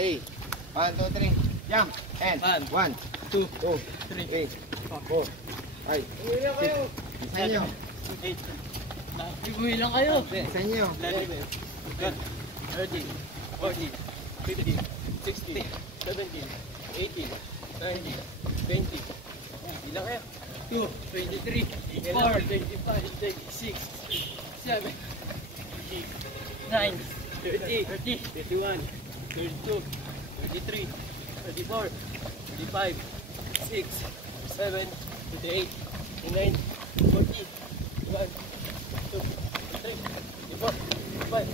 Ready? 1, 2, 3. Jump. And 1, 2, 3, 4, 5, 6. Isa nyo. 8. Ibuhi lang kayo. Isa nyo. 11, 13, 14, 15, 16, 17, 18, 19, 20. Ilang kayo? 2, 23, 24, 25, 26, 7, 8, 9, 30, 31, 32, 33, 34, 35, 6, 7, 28, 29, 40, 1, 2, 3, 4, 5, 6,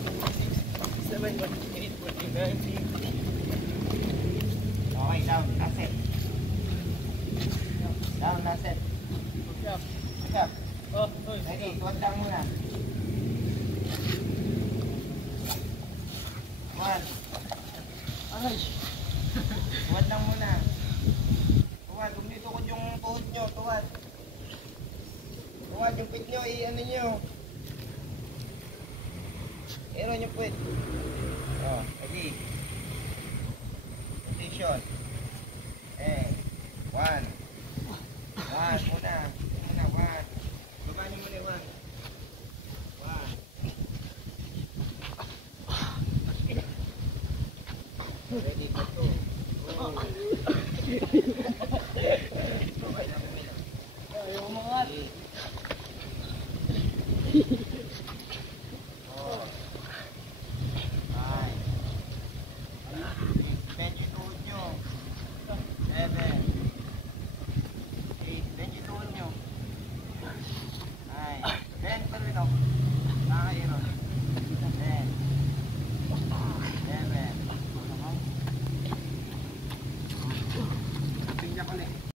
7, 8, 49. Okay, down. Last set. Down, last set. Push up. Push up. Oh, Ready? Tuwad lang muna. 1. Ay. Tuwad lang muna. Tuwad. Kung dito ko yung tuhod nyo. Tuwad. Tuwad. Yung pit nyo. I-ano nyo. Meron yung pit. Oh, ready. Position. Eh. 1. 1 muna. Muna. 1. Baba nyo muna 1. 1. Ready, go to. Ayaw umangat.